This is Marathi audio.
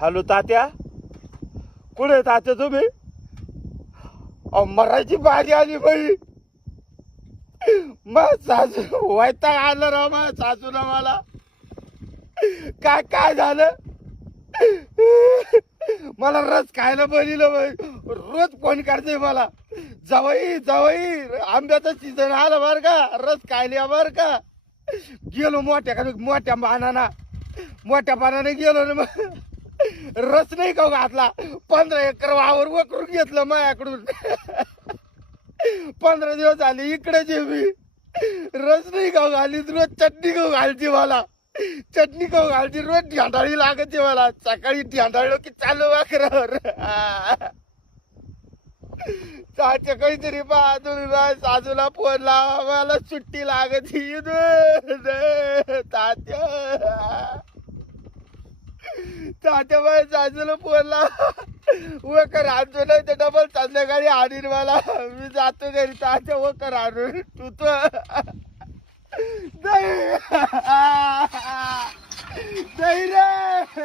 हॅलो तात्या, कुठे तात्या तुम्ही? मराठी बारी आली बाई. मग सासू वैताग आलं राव मग सासूला मला. काय काय झालं? मला रस खायला बोलिलं बाई. रोज फोन करते मला, जावई जावई आंब्याचा सीझन आला बर का, रस खायला बर का. गेलो मोठ्या पानाने गेलो ना मग रस नाही का घातला. 15 एकर वावर वकरून घेतलं माझ्याकडून. 15 दिवस झाले इकडे जे मी रस नाही खाऊ घाली, रोज चटणी खाऊ घालते मला. चटणी खाऊ घालते रोज, ढ्याढाळी लागते मला. सकाळी ढ्याढाळलो की चालू वाकरावर. तात्या काहीतरी पहा तुम्ही, सासूला फोन लावा, मला सुट्टी लागत तात्या माझ्या सासूला फोन लावा. वकर आणतो नाही तर डबल संध्याकाळी आणीन मला. मी जातो घरी तात्या वकर आणून तू तर